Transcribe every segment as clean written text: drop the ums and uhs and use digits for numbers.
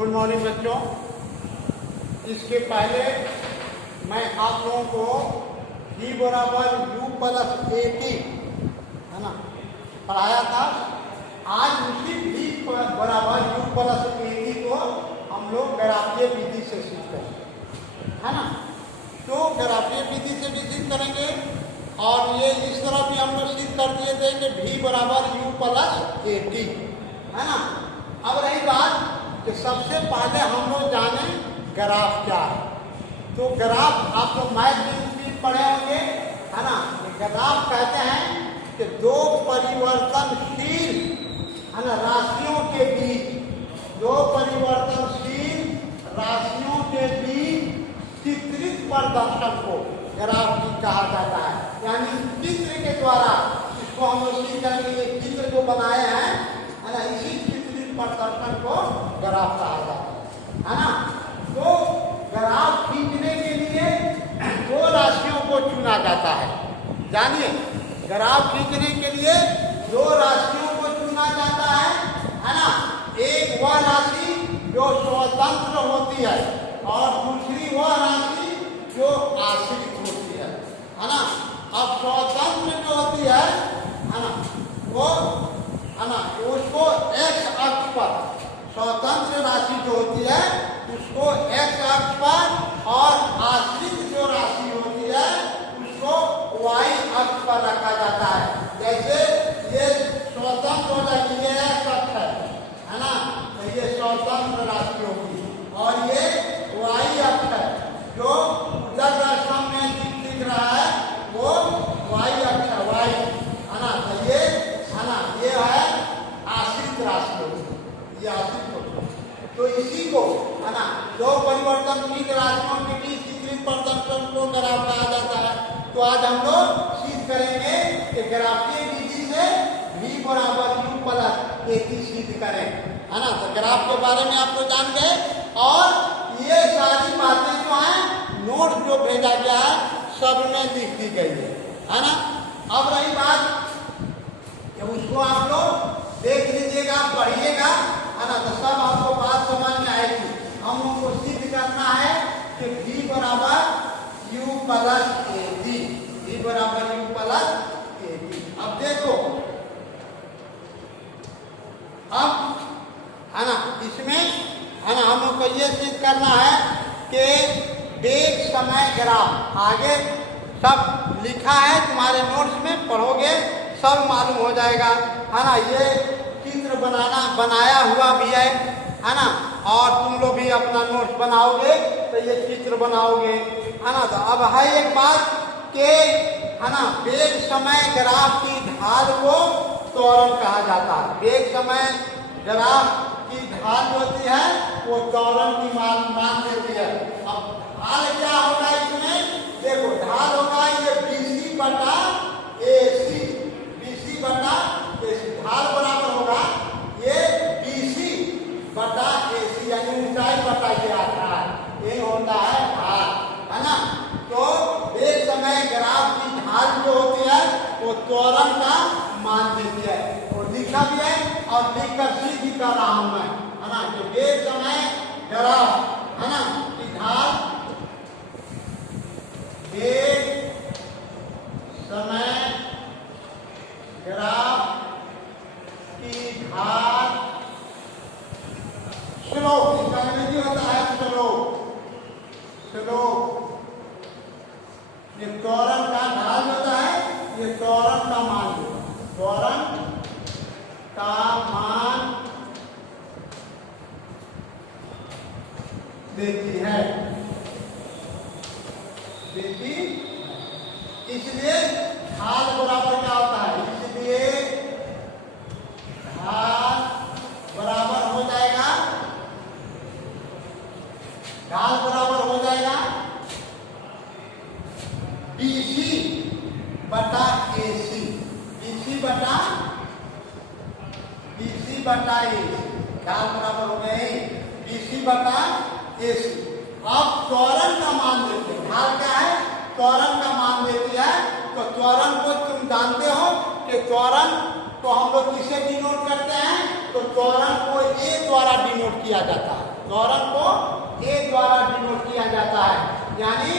Good morning बच्चों। इसके पहले मैं आप लोगों को v बराबर u प्लस AT है ना पढ़ाया था। आज उसी v बराबर u प्लस AT को हम लोग ग्राफीय विधि से सीखते हैं, है ना। तो ग्राफीय विधि से भी सिद्ध करेंगे और ये इस तरह भी हम लोग सिद्ध कर दिए थे कि v बराबर u प्लस AT, है ना। अब रही बात कि सबसे पहले हम लोग जाने ग्राफ क्या है। तो ग्राफ आप लोग मैथ में पढ़े होंगे, है ना। ग्राफ कहते हैं कि दो परिवर्तनशील, है ना, राशियों के बीच, दो परिवर्तनशील राशियों के बीच चित्रित प्रदर्शन को ग्राफ कहा जाता है। यानी चित्र के द्वारा इसको हम लोग सीख करेंगे। ये चित्र जो बनाए हैं, है ना, इसी प्रदर्शन को ग्राफ कहा जाता है ना। तो ग्राफ खींचने के लिए दो राशियों को चुना जाता है। जानिए, ग्राफ खींचने के लिए दो राशियों को चुना जाता है ना। एक वह राशि जो स्वतंत्र होती है और दूसरी वह राशि जो आश्रित होती है ना। अब स्वतंत्र जो होती है ना, वो है ना, उसको x अक्ष पर, स्वतंत्र राशि जो होती है उसको x अक्ष पर और आश्रित जो राशि होती है उसको y अक्ष पर रखा जाता है। जैसे ये स्वतंत्र हो जाएगी, ये x अक्ष है ना, तो ये स्वतंत्र राशि होगी और ये y अक्ष है जो उधर रास्ता में दिख रहा है, वो y अक्ष है, y, है ना। तो ये है ना, ये है आश्रित राशि होगी, ये आश्रित होगी। तो इसी को, है ना, दो परिवर्तनशील राशियों के बीच चित्रित प्रदर्शन को ग्राफ कहा जाता है। तो आज हम लोग सिद्ध करेंगे कि ग्राफीय विधि से v बराबर u प्लस AT सिद्ध करें, है ना। तो ग्राफ के बारे में आप लोग जान गए और ये सारी बातें जो हैं नोट जो भेजा गया है सब में लिख दी गई है ना। अब रही बात, उसको आप लोग देख लीजिएगा, पढ़िएगा, है ना, तो सब आपको बात समझ में आएगी। हम लोग को सिद्ध करना है कि v बराबर u प्लस AT, v बराबर u प्लस AT। अब देखो, अब है ना, इसमें है ना हम लोग को ये सिद्ध करना है कि वेग समय ग्राफ, आगे सब लिखा है तुम्हारे नोट्स में, पढ़ोगे सब मालूम हो जाएगा, है ना। ये चित्र बनाया हुआ भी है ना। और तुम लोग भी अपना नोट्स बनाओगे तो ये चित्र बनाओगे, है ना। तो अब है एक बात कि, है ना, वेग समय ग्राफ की ढाल को त्वरण कहा जाता है। वेग समय ग्राफ की ढाल होती है वो त्वरण की मान देती है। अब ढाल क्या होगा इसमें, देखो ढाल होगा ये BC बटा AC, BC बटा AC। ढाल बराबर होगा ये BC बटा AC, यानी ऊंचाई बटा ये आता है, ये होता है ढाल, है ना। तो वेग समय ग्राफ की ढाल जो होती है वो त्वरण का मान देती है और लिखा भी है और लिखकर सिद्ध भी कर रहा हूं मैं, है ना। तो वेग समय ग्राफ, है ना, की ढाल, वेग समय ग्राफ की ढाल, स्लोप, इसका अंग्रेजी होता है स्लोप, स्लोप। ये त्वरण का ढाल होता है, ये त्वरण का मान होता है, त्वरण का मान देती है, देती। इसलिए ढाल बराबर क्या होता है, इसलिए ढाल बराबर हो जाएगा, ढाल बराबर हो जाएगा BC बटा AC, BC बटा AC, ढाल बराबर हो गए BC बटा AC। अब त्वरण का मान देते हैं, ढाल क्या है, त्वरण का मान देती है। तो त्वरण को तुम जानते हो कि त्वरण तो हम लोग किसे डिनोट करते हैं, तो त्वरण को A द्वारा डिनोट किया जाता है। त्वरण को ए द्वारा डिनोट किया जाता है, यानी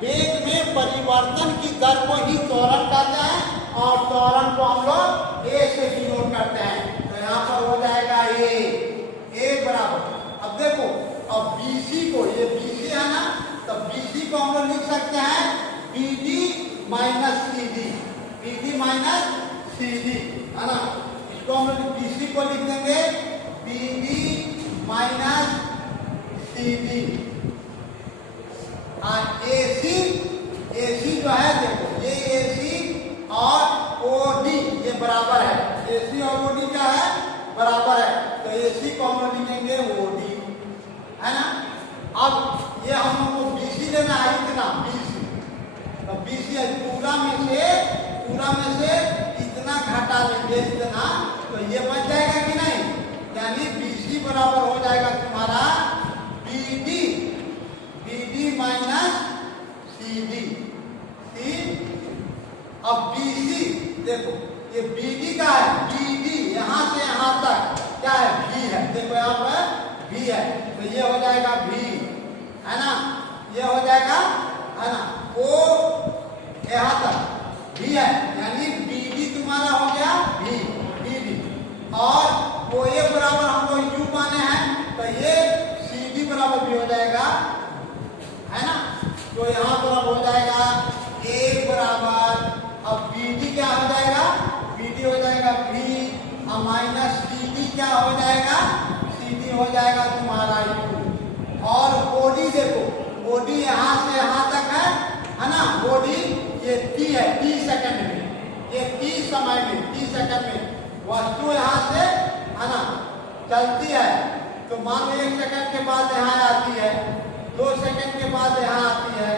वेग में परिवर्तन की दर को ही त्वरण कहते हैं और त्वरण को हम लोग ए से डिनोट करते हैं। तो यहाँ पर हो जाएगा ए बराबर, अब देखो, अब BC को, ये BC है ना, तो BC को हम लोग लिख सकते हैं BD minus CD, BD minus CD, है ना। इसको हम लोग BC को लिख देंगे BD माइनस CD, और AC जो है, देखो ये AC और OD ये बराबर है, AC और OD क्या है, बराबर है, तो AC को हम लोग लिखेंगे OD, है ना। अब ये हम लोग को BC लेना है, इतना BC, तो BC है पूरा में से इतना घटा लेंगे, इतना, तो ये बच जाएगा कि नहीं, यानी BC बराबर हो जाएगा तुम्हारा BD माइनस CD, अब BC देखो, ये BD का है, BD यहाँ से यहाँ तक क्या है, V है, देखो यहाँ पर V है, तो ये हो जाएगा V, है ना, ये हो जाएगा, है ना, O यहाँ तक V है, यानी BD तुम्हारा हो गया BD, और OA बराबर हम लोग U माने हैं, तो ये CD बराबर भी हो जाएगा, है ना। तो यहाँ पर अब हो जाएगा A बराबर, अब BD क्या हो जाएगा, BD हो जाएगा V, और माइनस CD क्या हो जाएगा, CD हो जाएगा तुम्हारा U, और OD देखो, OD यहाँ से यहाँ तक है ना, OD ये T है, T सेकंड में, ये T समय में, T सेकंड में वस्तु यहाँ से, है ना, चलती है, तो मान लो 1 सेकंड के बाद यहाँ आती है, 2 सेकंड के बाद यहाँ आती है,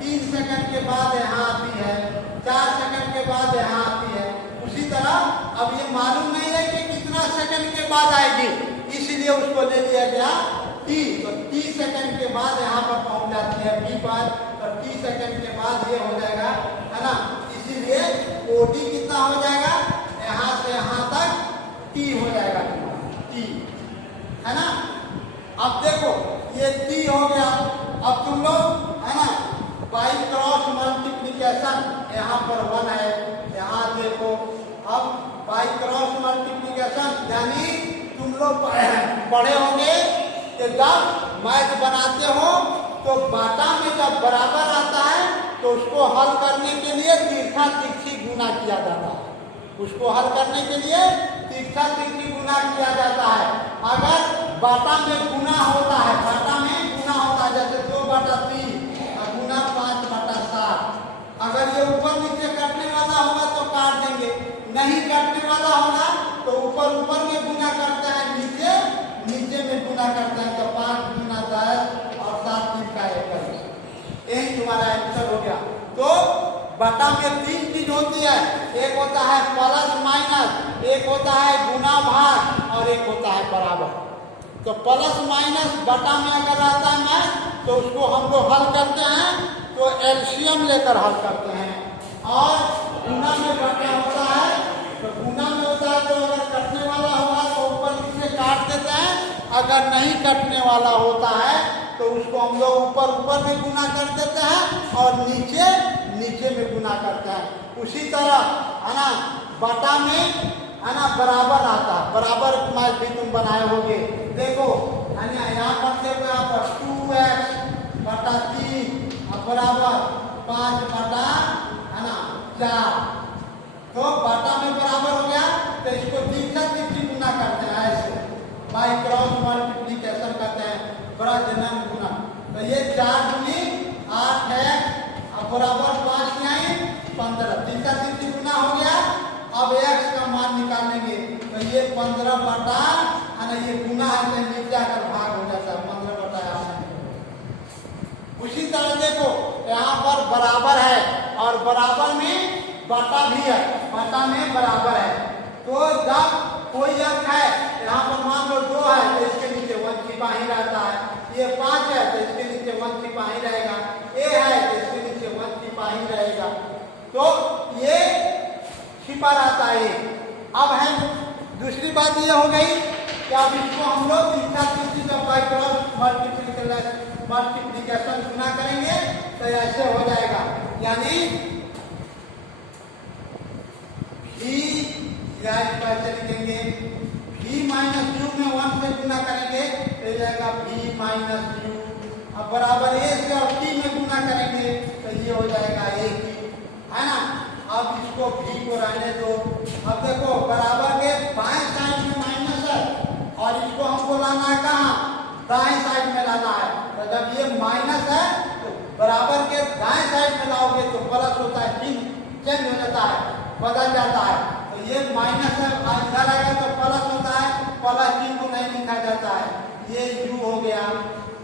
3 सेकंड के बाद यहाँ आती है, 4 सेकंड के बाद यहाँ आती है, उसी तरह अब ये मालूम नहीं है कि कितना सेकंड के बाद आएगी, इसलिए उसको ले लिया गया T, तो 30 सेकंड के बाद यहाँ पर पहुंच जाती है B पर, तो 30 सेकंड के बाद ये हो जाएगा, है ना, इसीलिए OD कितना हो जाएगा, यहाँ से यहाँ तक T हो जाएगा, T, है ना। अब देखो ये T हो गया, अब तुम लोग, है ना, बाई क्रॉस मल्टीप्लीकेशन, यहाँ पर 1 है, यहाँ देखो, अब बाई क्रॉस मल्टीप्लीकेशन, यानी तुम लोग पढ़े होंगे कि जब मैथ बनाते हो तो बाटा में जब बराबर आता है तो उसको हल करने के लिए तीर्था तिरछी गुना किया जाता है, उसको हल करने के लिए तीर्था तिरछी गुना किया जाता है। अगर बाटा में गुना होता है, बाटा में गुना होता है, जैसे 2/3 गुना 5/7, अगर ये ऊपर नीचे कटने वाला होगा तो काट देंगे, नहीं कटने वाला होगा तो ऊपर में गुना करते हैं, नीचे में गुना करते हैं, तो 5 गुना 10 और 7 3 का 21, यही तुम्हारा आंसर हो गया। तो बटा में 3 चीज होती है, एक होता है प्लस माइनस, एक होता है गुना भाग, और एक होता है बराबर। तो प्लस माइनस बटा में अगर रहता है तो उसको हम लोग हल करते हैं, तो एलसीएम लेकर हल करते हैं, और गुना में बटा होता है, तो गुना में होता है, तो अगर कटने वाला होगा तो ऊपर नीचे काट देते हैं, अगर नहीं कटने वाला होता है तो उसको हम लोग ऊपर में गुना कर देते हैं और नीचे में गुना करते हैं। उसी तरह, है ना, बटा में, है ना, बराबर आता है, बराबर मैथ भी तुम बनाए होगे, देखो, है ना, यहाँ पर देखो, यहाँ पर 2x/3 बराबर 5/4, तो बटा में बराबर हो गया, तो इसको तीर्था तिरछी गुना करते हैं, ऐसे बाई क्रॉस मल्टीप्लीकेशन करते हैं, बड़ा जनन गुना, तो ये 4 दूनी 8 है, अब बराबर 5 नहीं 15, तीर्था तिरछी गुना हो गया। अब x का मान निकालेंगे, तो ये 15 बटा, है ना, ये गुना है तो नीचे आकर भाग हो जाता है, 15 बटा 8। उसी तरह देखो यहाँ पर बराबर है, और बराबर में बटा भी है, बटा में बराबर है, तो जब कोई अंक है, यहाँ पर मान लो 2 है तो इसके नीचे 1 छिपा ही रहता है, ये 5 है तो इसके नीचे 1 छिपा ही रहेगा, a है तो इसके नीचे 1 छिपा ही रहेगा, तो ये छिपा रहता है। अब है दूसरी बात ये हो गई कि अब इसको हम लोग तीर्था तिरछी का बाई क्रॉस मल्टीप्लीकेशन गुना करेंगे तो ऐसे हो जाएगा, यानी भी पैसे लिखेंगे, भी माइनस यू में 1 से गुना करेंगे तो जाएगा भी माइनस यू, अब बराबर ए से और टी में गुना करेंगे तो ये हो जाएगा ए की, है ना। अब इसको भी को रहने दो। अब देखो बराबर के बाएं साइड में माइनस है और इसको हमको लाना है कहाँ, दाएं साइड में लाना है। तो जब ये माइनस है तो बराबर के दाएं साइड में लाओगे तो प्लस होता है, चिन्ह चेंज हो जाता है, बदल जाता है। तो ये माइनस है इधर आएगा तो प्लस होता है, प्लस चिन्ह को नहीं लिखा जाता है, ये यू हो गया,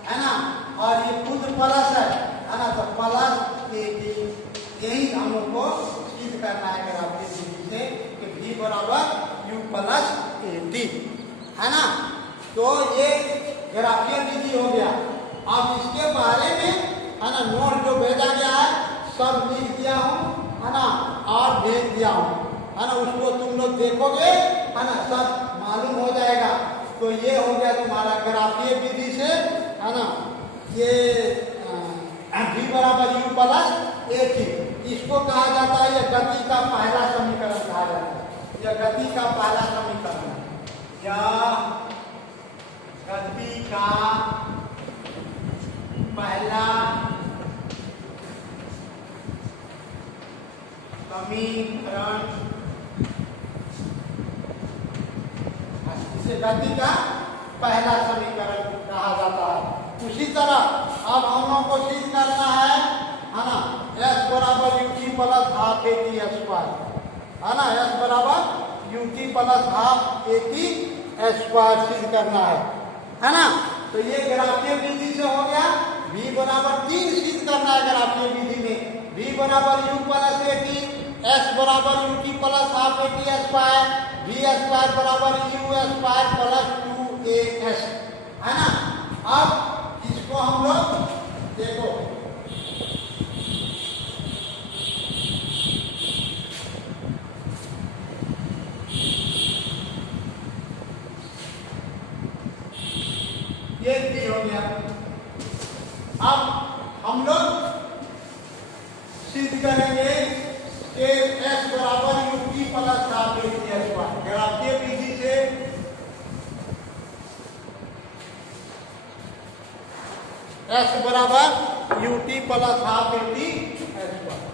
है ना। और ये खुद प्लस है ना, तो प्लस यही हम लोग को सिद्ध करना है ग्राफीय विधि से कि v बराबर u प्लस एटी, है ना। तो ये ग्राफीय विधि हो गया। अब इसके बारे में, है ना, नोट जो भेजा गया है सब लिख दिया हूँ, है ना, और भेज दिया हूँ, है ना। उसको तुम लोग देखोगे, है ना, सब मालूम हो जाएगा। तो ये हो गया तुम्हारा ग्राफीय विधि से, है ना, ये v बराबर u प्लस एटी, इसको कहा जाता है, यह गति का पहला समीकरण कहा जाता है, यह गति का पहला समीकरण है, या गति का पहला समीकरण, इसे गति का पहला समीकरण कहा जाता है। उसी तरह अब हम लोगों को सिद्ध करना है ना, s बराबर ut plus half a t square, है ना, s बराबर ut plus half a t square सिद्ध करना है ना। तो ये ग्राफीय विधि से हो गया। v बराबर 3 सिद्ध करना है ग्राफीय विधि में, v बराबर u प्लस एटी, s बराबर ut plus half a t square, v square बराबर u स्क्वायर प्लस 2as, है ना। अब इसको हम लोग देखो, ये भी हो गया। अब हम लोग सिद्ध करेंगे कि s बराबर ut plus half a t square, ग्राफीय विधि से s बराबर ut plus half a t square,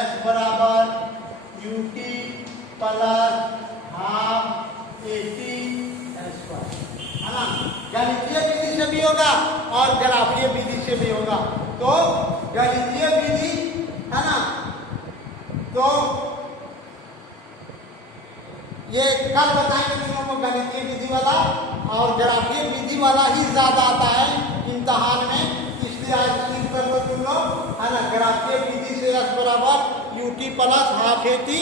s बराबर ut plus half a t square, है ना। गणितीय विधि से भी होगा और ग्राफीय विधि से भी होगा। तो गणितीय विधि, है ना, तो ये कल बताएंगे तुम लोगों को गणितीय विधि वाला, और ग्राफीय विधि वाला ही ज्यादा आता है इम्तहान में, इसलिए आज सिद्ध कर लो तुम लोग, है ना। ग्राफीय विधि से s बराबर ut plus half a t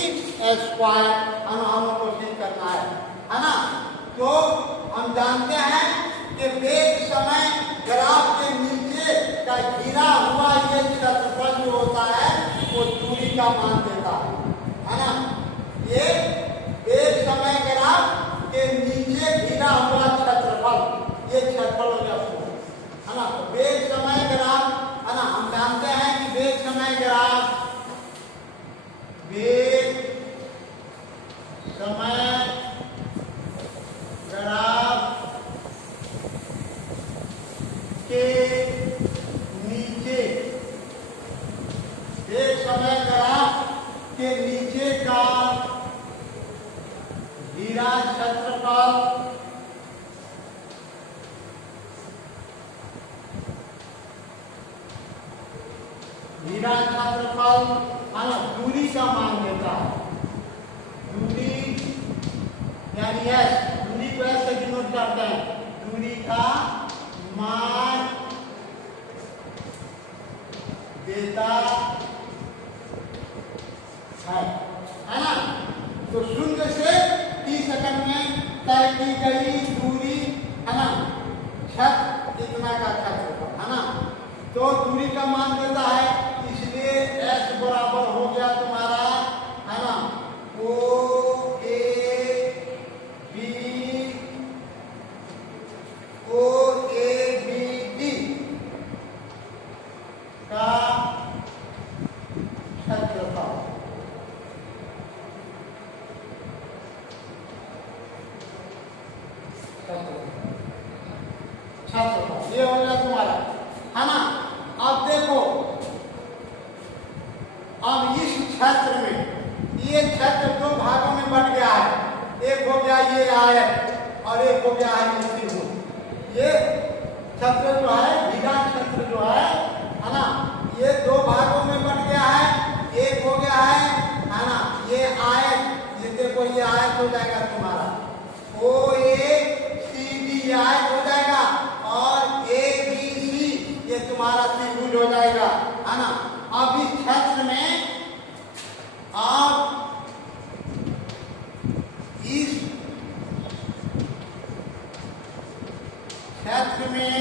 square, है ना, हम लोग को सिद्ध करना है ना। तो हम जानते हैं कि वेग समय ग्राफ के नीचे का घिरा हुआ ये क्षेत्रफल जो होता है वो दूरी का मान देता है ना। ये वेग समय ग्राफ के नीचे घिरा हुआ क्षेत्रफल, ये क्षेत्रफल हो गया, है ना। तो वेग समय ग्राफ, है ना, हम जानते हैं कि वेग समय ग्राफ, वेग समय ग्राफ के नीचे, वेग समय ग्राफ के नीचे का घिरा क्षेत्रफल दूरी का मान देता है, दूरी यानी s, दूरी को s से डिनोट करते हैं, दूरी का मान देता है ना। तो 0 से 30 सेकंड में तय की गई दूरी, है ना, क्षेत्र इतना का क्षेत्रफल, है ना। तो दूरी का मान देता है, इसलिए s बराबर हो गया तुम्हारा, है ना, ओ ए बी, ओ ए क्षेत्रफल ये हो गया तुम्हारा, है ना। अब देखो, अब इस क्षेत्र में ये क्षेत्र दो भागों में बट गया है। एक हो गया ये आयत और एक हो गया है ये त्रिभुज। ये क्षेत्र जो है, विधान क्षेत्र जो है ना, ये दो भागों में बट गया है। एक हो गया है ना, ये आयत, ये देखो ये आयत हो जाएगा तुम्हारा, ओ ए सी डी आयत हो जाएगा, और ए बी सी ये तुम्हारा त्रिभुज हो जाएगा, है ना। अब इस क्षेत्र में आप इस क्षेत्र में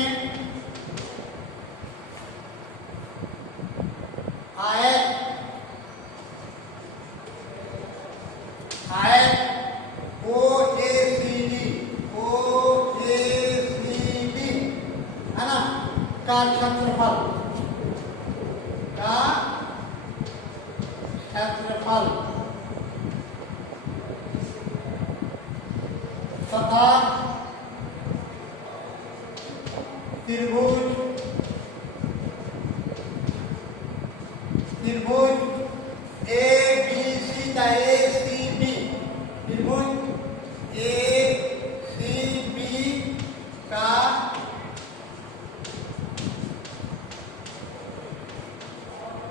आयत ओ ए सी डी है ना, का क्षेत्रफल तथा त्रिभुज ए बी सी का ए सी बी, त्रिभुज ए सी बी का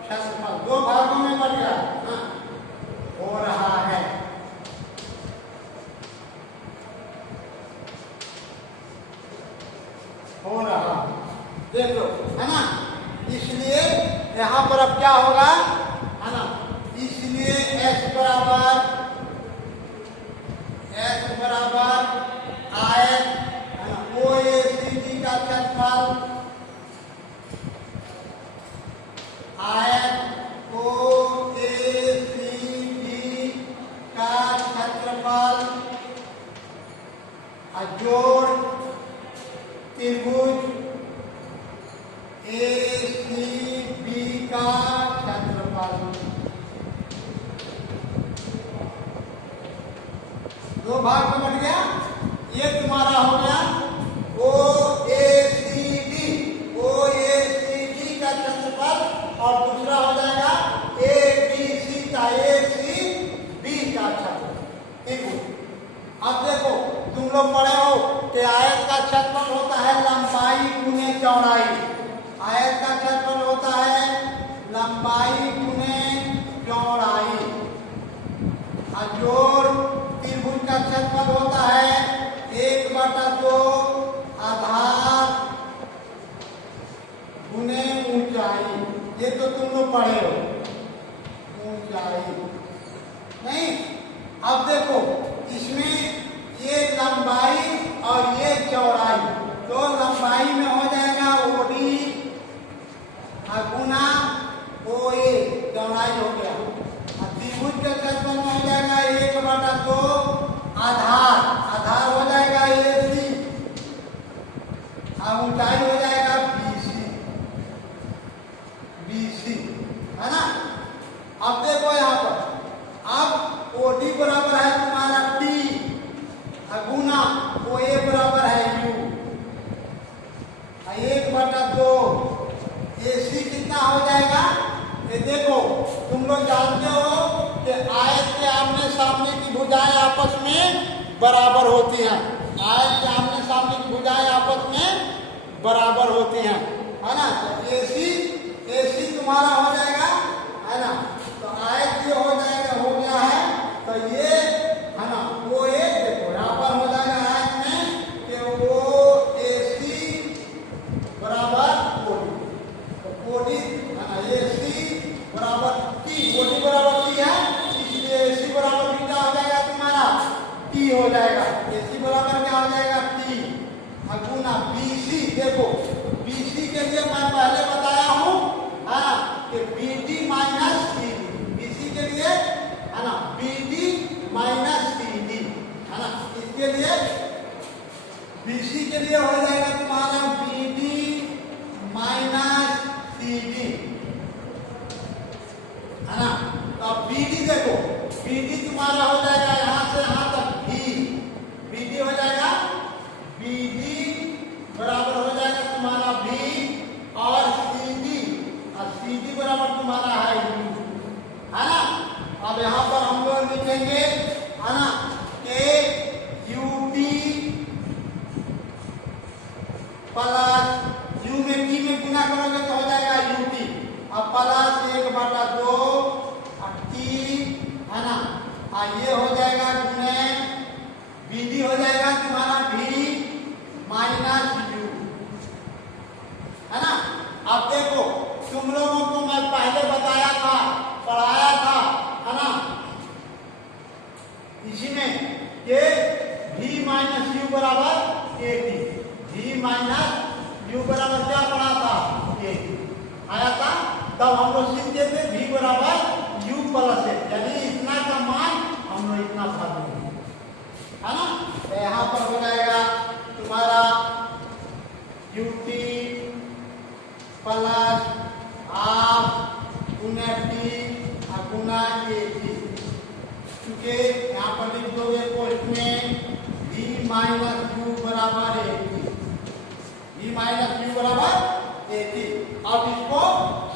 क्षेत्रफल दो भागों में बढ़ गया, हो रहा है। देख लो, है ना। इसलिए यहाँ पर अब क्या होगा, है ना, इसलिए x बराबर आयत, है ना, ओ ए सी डी का क्षेत्रफल, आयत ओ ए सी डी का क्षेत्रफल जोड़ त्रिभुज ए सी बी का क्षेत्रफल, दो भाग में बट गया। ये तुम्हारा हो गया ओ ए सी डी का क्षेत्रफल, और दूसरा हो जाएगा ए बी सी का क्षेत्रफल। ठीक है। अब देखो, तुम लोग पढ़े हो कि आयत का क्षेत्रफल होता है लंबाई गुने चौड़ाई। आयत का क्षेत्रफल होता है लंबाई गुने चौड़ाई, और जोड़ त्रिभुज का क्षेत्रफल होता है 1/2 आधार गुने ऊंचाई। ये तो तुम लोग पढ़े हो, ऊंचाई नहीं। अब देखो, इसमें ये लंबाई और ये चौड़ाई, तो लंबाई में हो जाएगा ओडी गुना ओ ए, चौड़ाई हो गया। त्रिभुज के क्षेत्रफल में हो जाएगा 1/2 आधार हो जाएगा ए सी, और ऊंचाई हो जाएगा बी सी, है ना। अब देखो यहाँ पर, अब ओडी बराबर है तुम्हारा टी गुना ओ ए बराबर है यू, 1/2 ए सी कितना हो जाएगा। ये देखो, तुम लोग जानते हो कि आयत के आमने सामने की भुजाएं आपस में बराबर होती हैं। आयत के आमने सामने की भुजाएं आपस में बराबर होती हैं, है ना। तो ए सी तुम्हारा हो जाएगा, है ना। तो आयत ये हो जाएगा, हो गया है, तो ये, है ना, वो ए देखो यहाँ पर हो जाएगा आयत में कि वो ए सी बराबर ओडी, तो ओडी, है ना, ए सी बराबर टी, ओडी बराबर टी है, इसलिए ए सी बराबर भी क्या हो जाएगा तुम्हारा, टी हो जाएगा। ए सी बराबर क्या हो जाएगा, टी गुना बी सी। देखो, बी सी के लिए मैं पहले बताया हूँ, हाँ, कि B D minus C D, B C के लिए, है ना, B D minus C D, है ना। इसके लिए बी सी के लिए हो जाएगा तुम्हारा B D minus C D, है ना। तो अब बी डी देखो, बी डी तुम्हारा हो जाएगा यहाँ से यहाँ तक बी डी हो जाएगा प्लस यू में टी में गुना करोगे तो हो जाएगा यू टी, अब प्लस 1/2 टी है ना, ये हो जाएगा गुने बी डी हो जाएगा तुम्हारा भी माइनस यू, है ना। अब देखो तुम लोगों को मैं पहले बताया था, पढ़ाया था, है ना, इसी में कि v माइनस यू बराबर A T, v minus you बराबर क्या पढ़ा था, ए टी आया था। तब हम लोग सीखते थे v बराबर यू प्लस ए, यानी इतना का मान हम लोग इतना भर देंगे, है ना। तो यहाँ पर हो जाएगा तुम्हारा U T plus half Guna T Guna A T, क्योंकि यहाँ पर लिख दोगे पोस्ट में v माइनस यू बराबर A T, v minus you बराबर ए टी। अब इसको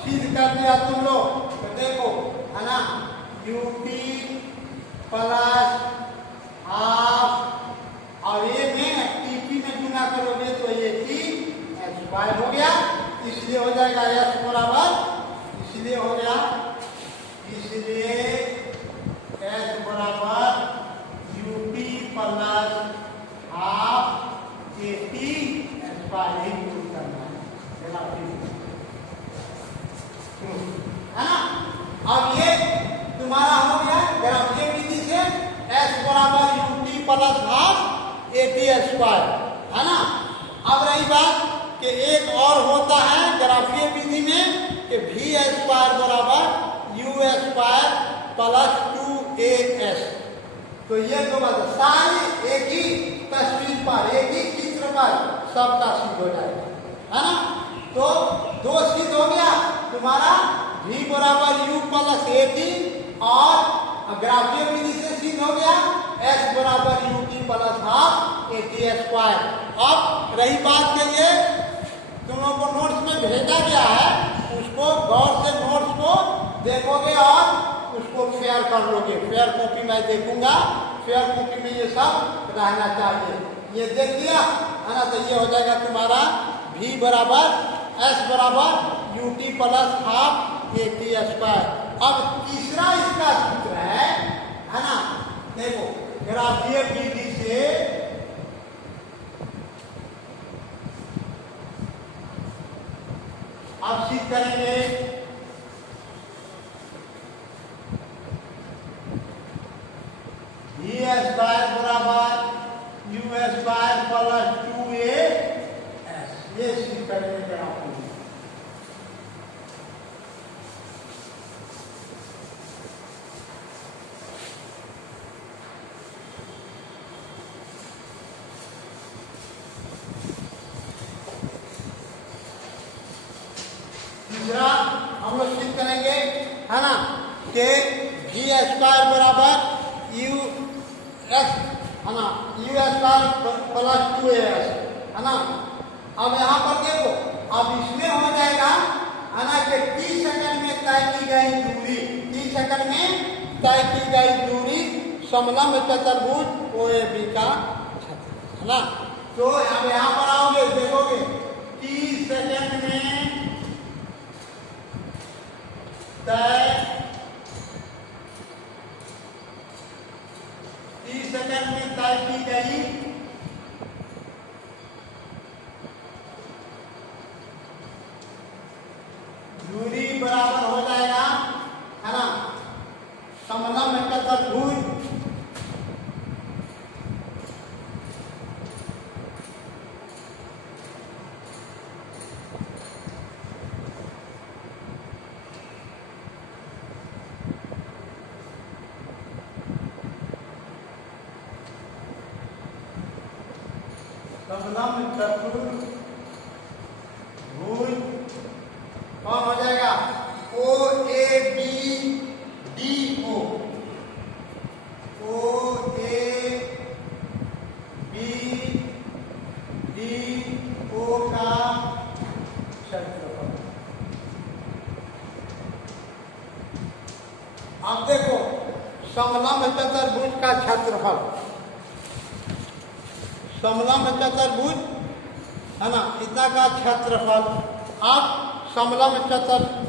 सिद्ध कर दिया तुम लोग, तो देखो है ना, यू टी प्लस हाफ और ये में टी टी में गुना करोगे तो ये टी स्क्वायर हो गया, इसलिए हो जाएगा एस बराबर, इसलिए हो गया, इसलिए एस बराबर U T plus half A T square he prove करना है ना। अब ये तुम्हारा हो गया ग्राफीय विधि से एस बराबर U T plus half A T square, है ना। अब रही बात कि एक और होता है ग्राफीय विधि में कि v स्क्वायर बराबर यू स्क्वायर प्लस 2as, तो ये दो बात सारी एक ही तस्वीर पर, एक ही चित्र पर सबका सिद्ध हो जाएगा, है ना। तो दो सिद्ध हो गया तुम्हारा v बराबर u प्लस ए टी, और ग्राफीय विधि से सिद्ध हो गया s बराबर U T plus half A T square. अब रही बात के लिए तुम लोगों को नोट्स में भेजा गया है, उसको गौर से नोट्स को देखोगे और उसको फेयर कर लोगे। फेयर कॉपी मैं देखूंगा, फेयर कॉपी में ये सब रहना चाहिए। ये देख लिया है ना, तो ये हो जाएगा तुम्हारा v बराबर s बराबर U T plus half A T square. अब तीसरा इसका सूत्र है ना, देखो ग्राफीय विधि से अब सिद्ध करेंगे v स्क्वायर बराबर यू स्क्वायर प्लस 2as, ये सिद्ध करेंगे ग्राफीय। दूसरा हम लोग सिद्ध करेंगे, है ना, कि v स्क्वायर बराबर यू एस, है ना, यू स्क्वायर प्लस 2as, है ना। अब यहाँ पर देखो, अब इसमें हो जाएगा, है ना, कि t सेकंड में तय की गई दूरी, t सेकंड में तय की गई दूरी समलंब चतुर्भुज ओ ए बी का, है ना। तो अब यहाँ पर आओगे देखोगे t सेकंड में तय, 30 सेकंड में तय की गई दूरी बराबर हो जाएगा, है ना, समलंब चतुर्भुज समलंब चतुर्भुज कौन हो जाएगा, O A B D O, O A B D O का क्षेत्रफल। अब देखो समलंब चतुर्भुज का क्षेत्रफल, समलंब चतुर्भुज है ना, इतना का क्षेत्रफल। अब समलंब चतुर्भुज,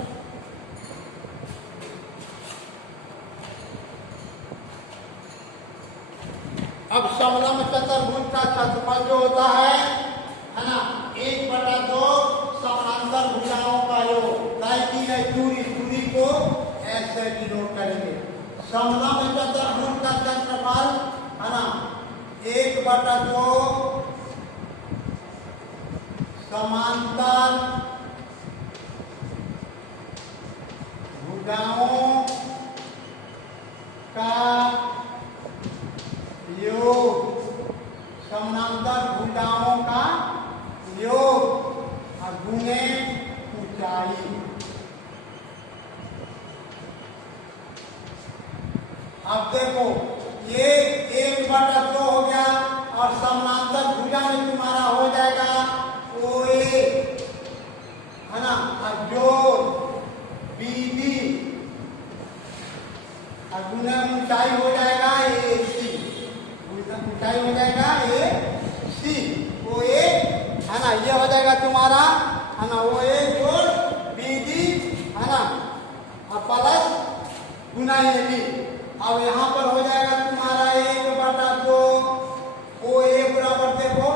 अब समलंब चतुर्भुज का क्षेत्रफल जो होता है ना, 1/2 समानांतर भुजाओं का योग। तय की गई दूरी को ऐसे डिनोट करेंगे। समलंब चतुर्भुज का क्षेत्रफल है ना 1/2 समांतर भुजाओं का योग, समानांतर भुजाओं का योग गुणे ऊंचाई। अब देखो ये 1/2 हो गया और समानांतर भुजा में तुम्हारा हो जाएगा OA, है ना, और जो BD और गुना ऊंचाई हो जाएगा AC, ऊंचाई हो जाएगा AC, OA, है ना, ये हो जाएगा तुम्हारा, है ना, OA जोड़ BD, है ना, और प्लस गुना AB। अब यहाँ पर हो जाएगा तुम्हारा 1/2 OA बराबर, देखो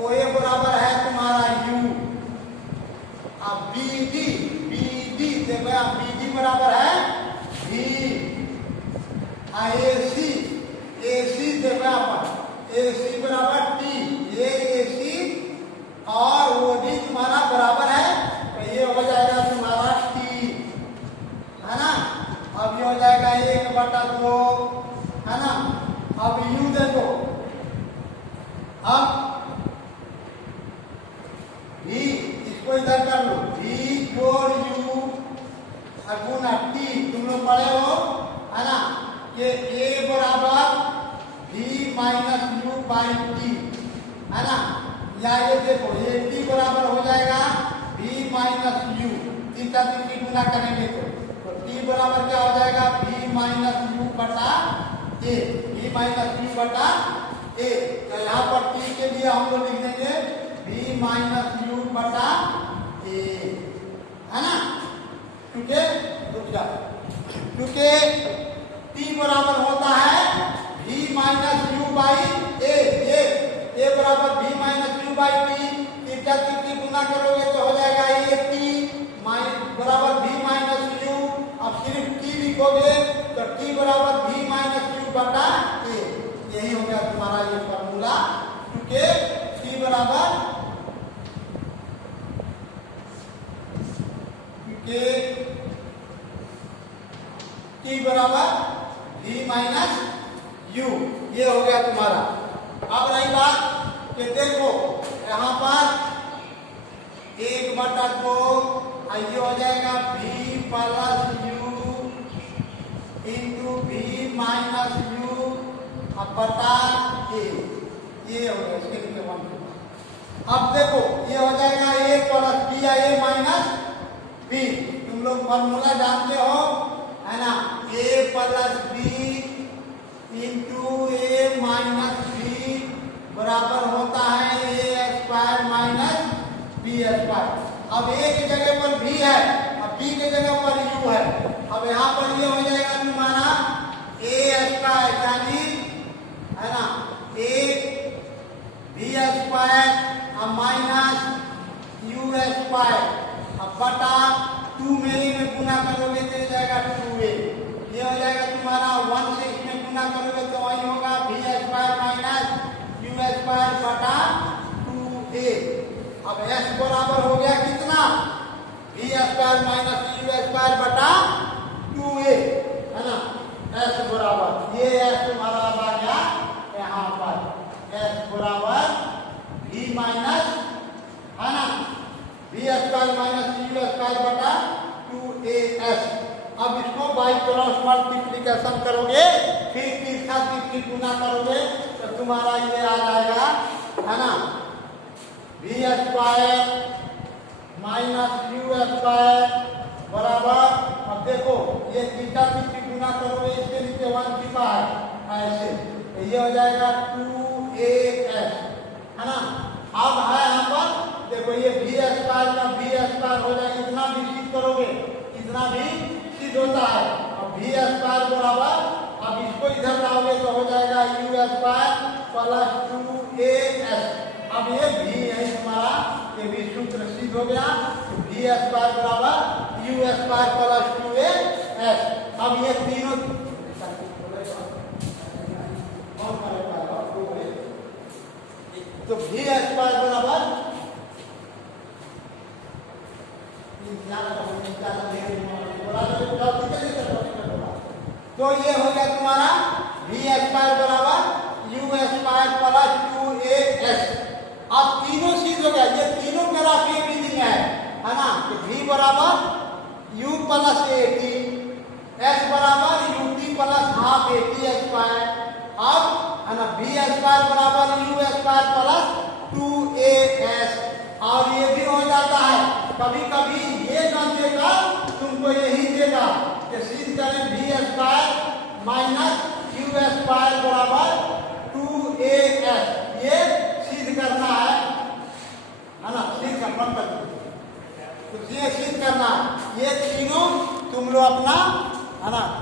OA बराबर है तुम्हारा U। अब BD देखो अब BD बराबर है V। AC देखो यहाँ पर AC बराबर T, ये AC और OD तुम्हारा बराबर है, तो ये हो जाएगा तुम्हारा T, है ना। अब ये हो जाएगा 1/2, है ना। अब U देखो, अब V, इसको इधर कर लो, V जोड़ U गुना T, तुम लोग पढ़े हो, है ना, कि A बराबर V minus U by T, है ना। या ये देखो ये T बराबर हो जाएगा V माइनस U, तीसरा तीसरी गुना करेंगे तो T बराबर क्या हो जाएगा V माइनस U बटा A, V माइनस U बटा A। तो यहाँ पर T के लिए हम लोग लिख देंगे V माइनस U बटा A, है ना। क्योंकि रुक जाओ, क्योंकि T बराबर होता है V minus U by A, ये A बराबर V minus U by T, तीसरा तीसरी गुना करोगे तो हो जाएगा AT बराबर V माइनस U। अब सिर्फ T लिखोगे तो T बराबर V माइनस U बटा A, यही हो गया तुम्हारा ये फॉर्मूला। क्योंकि T बराबर, क्योंकि T बराबर V माइनस U, ये हो गया तुम्हारा। अब रही बात कि देखो यहाँ पर 1/2 ये हो जाएगा V plus U into V minus U बटा A, ये हो गया, इसके नीचे 1। अब देखो ये हो जाएगा A प्लस B या A माइनस B, तुम लोग फॉर्मूला जानते हो, है ना, A plus B into A minus B बराबर होता है A square minus B square. अब A की जगह पर B है, अब B की जगह पर U है। अब यहाँ पर ये हो जाएगा तुम्हारा A स्क्वायर, यानी, है ना, A B square minus U square, अब बटा 2 में गुना करोगे तो जाएगा 2A। ये हो जाएगा तुम्हारा 1 से इसमें गुना करोगे तो वही होगा V square minus U square बटा 2A। अब S बराबर हो गया कितना, V square minus U square बटा 2A, है ना। S बराबर, ये S तुम्हारा आ गया यहाँ पर, S बराबर V माइनस, है ना, V square minus U square बटा 2AS। अब इसको बाई क्रॉस मल्टीप्लीकेशन करोगे, फिर तीसरा तीसरी गुना करोगे तो तुम्हारा ये आ जाएगा, है ना, V square minus U square बराबर, अब देखो ये तीसरा तीसरी गुना करोगे, इसके नीचे 1 छिपा है ऐसे, तो ये हो जाएगा 2AS, है ना। अब है यहाँ पर देखो ये बी स्क्वायर का बी स्क्वायर हो जाएगा, इतना भी सिद्ध करोगे इतना भी सिद्ध होता है। अब बी स्क्वायर बराबर, अब इसको इधर लाओगे तो हो जाएगा यू स्क्वायर प्लस 2as। अब ये भी है तुम्हारा, ये भी सूत्र सिद्ध हो गया। बी स्क्वायर बराबर यू स्क्वायर प्लस 2as। अब ये तीनों तो भी स्क्वायर बराबर तो ये हो गया तुम्हारा भी स्क्वायर बराबर यू स्क्वायर प्लस 2as। अब तीनों सिद्ध हो गया, ये तीनों ग्राफीय विधि है ना। तो v बराबर u प्लस at, s बराबर ut plus half at square. अब है ना v स्क्वायर बराबर u स्क्वायर प्लस 2as। और ये भी हो जाता है, कभी कभी ये न देगा तुमको यही देगा कि सिद्ध करें v square minus u square बराबर 2as। ये सिद्ध करना है ना, सिद्ध करना तो ये सिद्ध करना, ये तीनों तुम लोग अपना है ना